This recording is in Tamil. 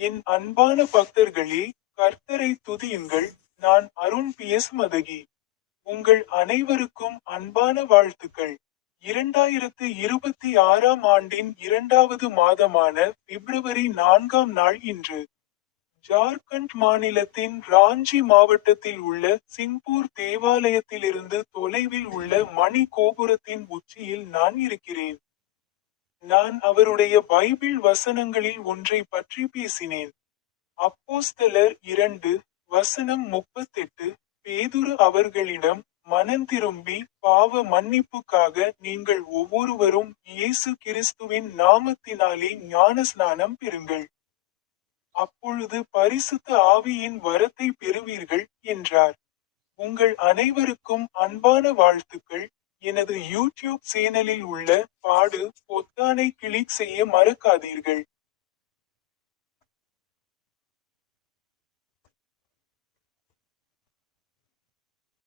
என் அன்பான பக்தர்களே, கர்த்தரை துதியுங்கள். நான் அருண் மதகி. உங்கள் அனைவருக்கும் அன்பான வாழ்த்துக்கள். 2026ஆம் ஆண்டின் 2வது மாதமான பிப்ரவரி 4ஆம் நாள் இன்று. ஜார்க்கண்ட் மாநிலத்தின் ராஞ்சி மாவட்டத்தில் உள்ள சிங்பூர் தேவாலயத்திலிருந்து தொலைவில் உள்ள மணி கோபுரத்தின் உச்சியில் நான் இருக்கிறேன். நான் அவருடைய பைபிள் வசனங்களில் ஒன்றை பற்றி பேசினேன். அப்போஸ்தலர் 2 வசனம் 38. பேதுரு அவர்களிடம், மனந்திரும்பி பாவ மன்னிப்புக்காக நீங்கள் ஒவ்வொருவரும் இயேசு கிறிஸ்துவின் நாமத்தினாலே ஞானஸ்நானம் பெறுங்கள். அப்பொழுது பரிசுத்த ஆவியின் வரத்தை பெறுவீர்கள் என்றார். உங்கள் அனைவருக்கும் அன்பான வாழ்த்துக்கள். எனது யூடியூப் சேனலில் உள்ள பாடு பொத்தானை கிளிக் செய்ய மறக்காதீர்கள்.